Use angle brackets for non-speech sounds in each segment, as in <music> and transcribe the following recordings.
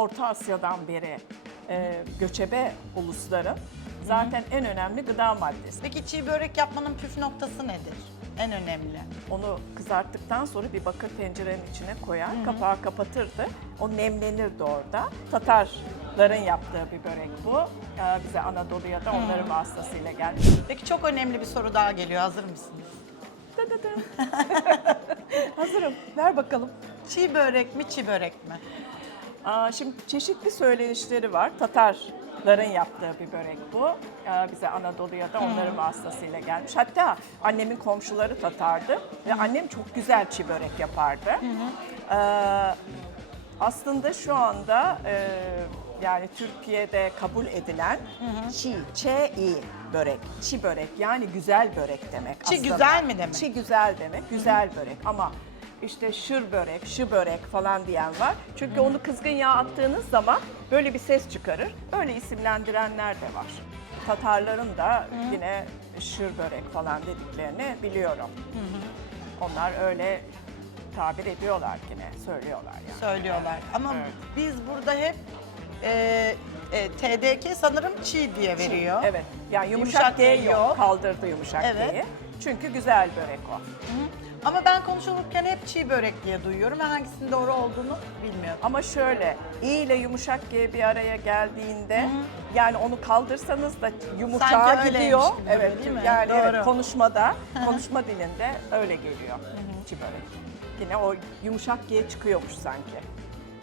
Orta Asya'dan beri e, göçebe ulusların zaten en önemli gıda maddesi. Peki çiğ börek yapmanın püf noktası nedir? En önemli. Onu kızarttıktan sonra bir bakır tencerenin içine koyar, kapağı kapatırdı. O nemlenirdi orada. Tatarların yaptığı bir börek bu. Ee, bize Anadolu'ya da onların vasıtasıyla geldi. Peki çok önemli bir soru daha geliyor. Hazır mısınız? <laughs> Hazırım. Ver bakalım. Çiğ börek mi, çiğ börek mi? Aa, şimdi çeşitli söylenişleri var. Tatarların yaptığı bir börek bu. Ee, bize Anadolu'ya da onların vasıtasıyla gelmiş. Hatta annemin komşuları Tatardı ve annem çok güzel çiğ börek yapardı. Ee, aslında şu anda e, yani Türkiye'de kabul edilen çiğ, çi börek, çi börek yani güzel börek demek Çi aslında. güzel mi demek? Çi güzel demek, güzel börek ama işte şır börek, şı börek falan diyen var. Çünkü onu kızgın yağ attığınız zaman böyle bir ses çıkarır. Öyle isimlendirenler de var. Tatarların da yine şır börek falan dediklerini biliyorum. Onlar öyle tabir ediyorlar yine, söylüyorlar yani. Söylüyorlar. Ama Evet. biz burada hep e, e, TDK sanırım çiğ diye veriyor. Evet. Yani yumuşak, Yumuşak G yok. yok. Kaldırdı yumuşak Evet. G'yi. Çünkü güzel börek o. Ama ben konuşulurken hep çiğ börek diye duyuyorum ve hangisinin doğru olduğunu bilmiyorum. Ama şöyle i ile yumuşak G bir araya geldiğinde yani onu kaldırsanız da yumuşağa Sanki öyleymiş gidiyor. gibi Evet. değil mi? Yani Doğru. evet konuşmada, <laughs> konuşma dilinde öyle geliyor. Çi börek. Yine o yumuşak G çıkıyormuş sanki.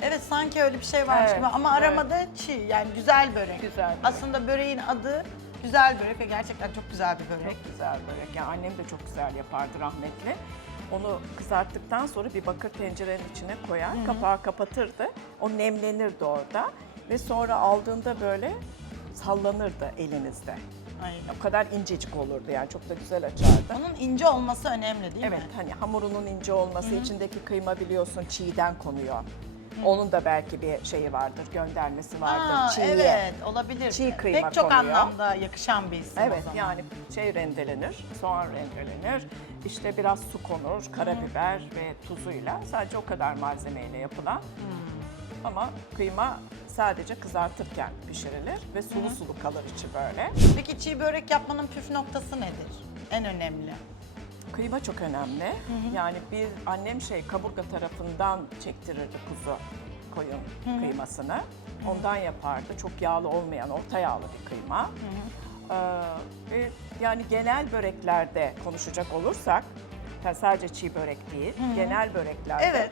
Evet sanki öyle bir şey varmış Evet, gibi ama aramada çiğ yani güzel börek. Güzel börek. Aslında böreğin adı güzel börek ve gerçekten çok güzel bir börek. Çok güzel börek. Yani annem de çok güzel yapardı rahmetli. Onu kızarttıktan sonra bir bakır tencerenin içine koyar, kapağı kapatırdı. O nemlenirdi orada ve sonra aldığında böyle sallanırdı elinizde. Ay. O kadar incecik olurdu yani çok da güzel açardı. Onun ince olması önemli değil Evet mi? hani hamurunun ince olması, içindeki kıyma biliyorsun çiğden konuyor. Onun da belki bir şeyi vardır, göndermesi vardır Aa, çiğye. evet olabilir. Çiğ kıyma Pek çok konuyor. anlamda yakışan bir isim Evet o zaman. yani şey rendelenir, soğan rendelenir, işte biraz su konur, karabiber ve tuzuyla sadece o kadar malzemeyle yapılan. Ama kıyma sadece kızartırken pişirilir ve sulu sulu kalır içi böyle. Peki çiğ börek yapmanın püf noktası nedir? En önemli. Kıyma çok önemli. Yani bir annem şey kaburga tarafından çektirirdi kuzu koyun kıymasını. Ondan yapardı. Çok yağlı olmayan orta yağlı bir kıyma. Ee, ve yani genel böreklerde konuşacak olursak, yani sadece çiğ börek değil, genel böreklerde Evet.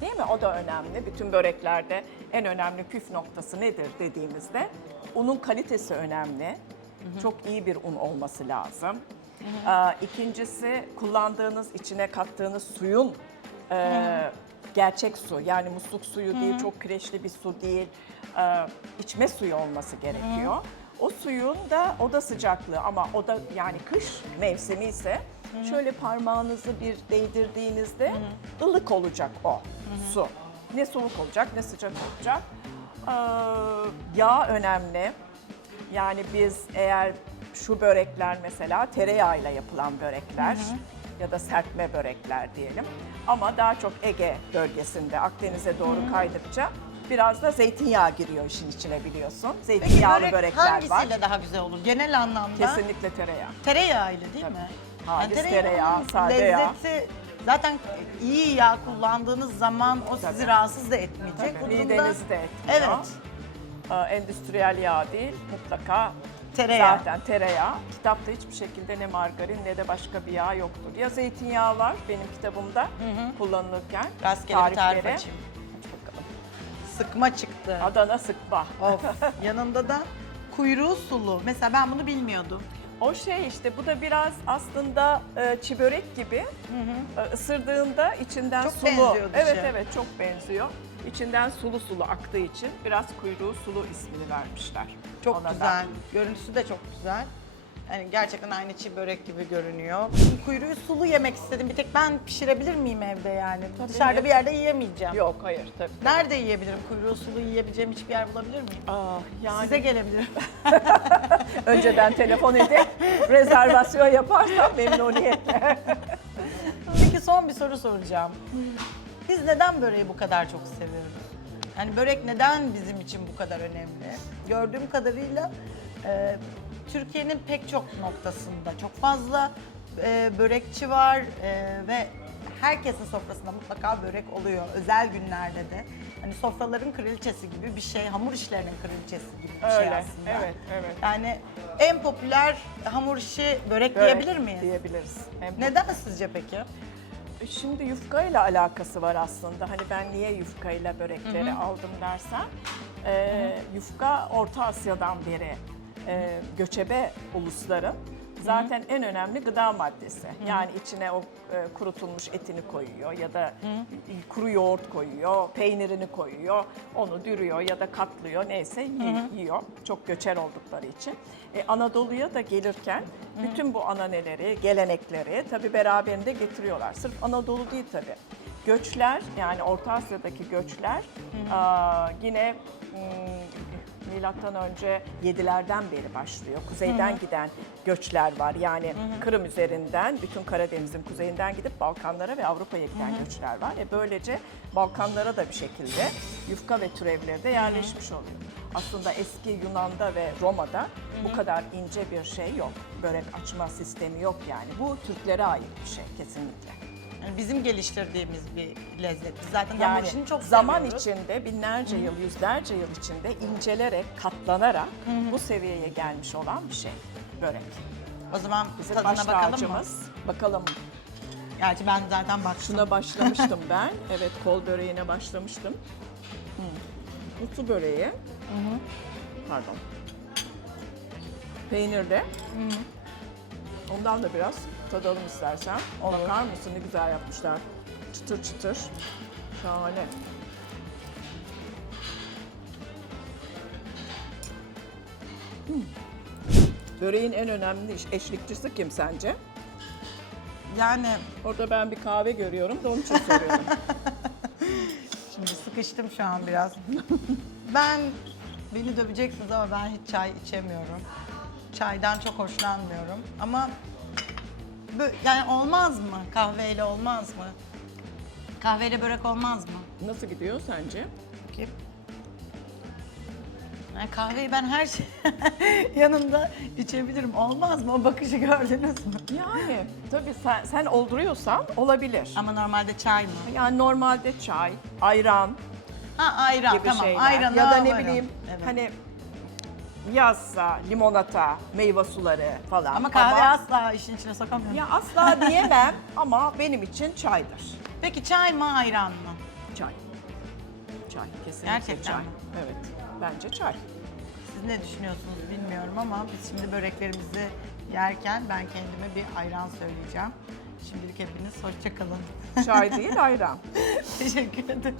Değil mi? O da önemli. Bütün böreklerde en önemli püf noktası nedir dediğimizde unun kalitesi önemli. Çok iyi bir un olması lazım. Ee, İkincisi kullandığınız, içine kattığınız suyun e, gerçek su. Yani musluk suyu değil, çok kireçli bir su değil. Ee, içme suyu olması gerekiyor. O suyun da oda sıcaklığı ama o da yani kış mevsimi ise şöyle parmağınızı bir değdirdiğinizde ılık olacak o su. Ne soğuk olacak ne sıcak olacak. Ee, yağ önemli. Yani biz eğer şu börekler mesela tereyağıyla yapılan börekler ya da serpme börekler diyelim. Ama daha çok Ege bölgesinde Akdeniz'e doğru kaydıkça biraz da zeytinyağı giriyor işin içine biliyorsun. Peki Zeytinyağlı börek börekler hangisiyle var. daha güzel olur? Genel anlamda Kesinlikle tereyağı. tereyağıyla değil mi? Halis tereyağının tereyağı, sade yağ. lezzeti zaten iyi yağ kullandığınız zaman o sizi Tabii. rahatsız da etmeyecek. Tabii, midenizi de etmiyor. Evet. Ee, endüstriyel yağ değil, mutlaka Tereyağı. zaten tereyağı. Kitapta hiçbir şekilde ne margarin ne de başka bir yağ yoktur. Ya zeytinyağı var benim kitabımda kullanılırken. Rastgele bir tarif açayım. Aç bakalım. Sıkma çıktı. Adana sıkma. Of. <laughs> Yanında da kuyruğu sulu. Mesela ben bunu bilmiyordum. O şey işte bu da biraz aslında e, çi börek gibi e, ısırdığında içinden Çok sulu. benziyor dışı. Evet evet çok benziyor. İçinden sulu sulu aktığı için biraz kuyruğu sulu ismini vermişler. Çok Ona da. güzel. Görüntüsü de çok güzel. Yani gerçekten aynı çiğ börek gibi görünüyor. Şimdi kuyruğu sulu yemek istedim. Bir tek ben pişirebilir miyim evde yani? Dışarıda bir yerde yiyemeyeceğim. Yok hayır tabii. Nerede yiyebilirim? Kuyruğu sulu yiyebileceğim hiçbir yer bulabilir miyim? Ah, yani Size gelebilirim. <laughs> önceden telefon edip rezervasyon yaparsam memnuniyetle. Peki son bir soru soracağım. Biz neden böreği bu kadar çok seviyoruz? Yani börek neden bizim için bu kadar önemli? Gördüğüm kadarıyla e, Türkiye'nin pek çok noktasında çok fazla e, börekçi var e, ve herkesin sofrasında mutlaka börek oluyor. Özel günlerde de. Hani sofraların kraliçesi gibi bir şey, hamur işlerinin kraliçesi gibi bir şey Öyle, aslında. evet, evet. Yani en popüler hamur işi börek, Börek diyebilir miyiz? Diyebiliriz. Hem Neden sizce peki? Şimdi yufka ile alakası var aslında. Hani ben niye yufka ile börekleri aldım dersen. e, yufka Orta Asya'dan beri e, göçebe ulusların zaten en önemli gıda maddesi. Yani içine o e, kurutulmuş etini koyuyor ya da kuru yoğurt koyuyor, peynirini koyuyor, onu dürüyor ya da katlıyor neyse yi- yiyor. Çok göçer oldukları için. E, Anadolu'ya da gelirken bütün bu ananeleri, gelenekleri tabii beraberinde getiriyorlar. Sırf Anadolu değil tabii. Göçler yani Orta Asya'daki göçler aa, yine hmm, milattan önce 7'lerden beri başlıyor. Kuzeyden giden göçler var. Yani Kırım üzerinden bütün Karadeniz'in kuzeyinden gidip Balkanlara ve Avrupa'ya giden göçler var. E böylece Balkanlara da bir şekilde yufka ve türevleri de yerleşmiş oluyor. Aslında eski Yunan'da ve Roma'da bu kadar ince bir şey yok. Börek açma sistemi yok yani. Bu Türklere ait bir şey kesinlikle. Yani bizim geliştirdiğimiz bir lezzet. Biz zaten hamur Yani işini çok zaman seviyoruz. içinde binlerce yıl, yüzlerce yıl içinde incelerek, katlanarak bu seviyeye gelmiş olan bir şey börek. O zaman Bizim tadına baş bakalım mı? Bakalım. Gerçi ben zaten baktım. Şuna başlamıştım <laughs> ben. Evet kol böreğine başlamıştım. Hmm. Bu su böreği. Pardon. Peynirli. Ondan da biraz tadalım istersen. Bakar mısın ne güzel yapmışlar. Çıtır çıtır. Şahane. Hmm. Böreğin en önemli iş- eşlikçisi kim sence? Yani Orada ben bir kahve görüyorum da onun için soruyorum. <laughs> şimdi sıkıştım şu an biraz. <laughs> ben beni döveceksiniz ama ben hiç çay içemiyorum. Çaydan çok hoşlanmıyorum ama bö- yani olmaz mı? Kahveyle olmaz mı? Kahveyle börek olmaz mı? Nasıl gidiyor sence? Bakayım. Yani kahveyi ben her şey <laughs> yanında içebilirim. Olmaz mı? O bakışı gördünüz mü? Yani tabii sen, sen olduruyorsan olabilir. Ama normalde çay mı? Yani normalde çay, ayran Ha ayran gibi tamam. şeyler. Ayranı ya da ne bileyim hani yazsa, limonata, meyve suları falan. Ama kahve asla işin içine sokamıyorum. Ya asla <laughs> diyemem ama benim için çaydır. Peki çay mı ayran mı? Çay. Çay, kesinlikle Gerçekten çay. mi? Evet, bence çay. Siz ne düşünüyorsunuz bilmiyorum ama biz şimdi böreklerimizi yerken ben kendime bir ayran söyleyeceğim. Şimdilik hepiniz hoşça kalın. Çay <laughs> değil ayran. Teşekkür ederim.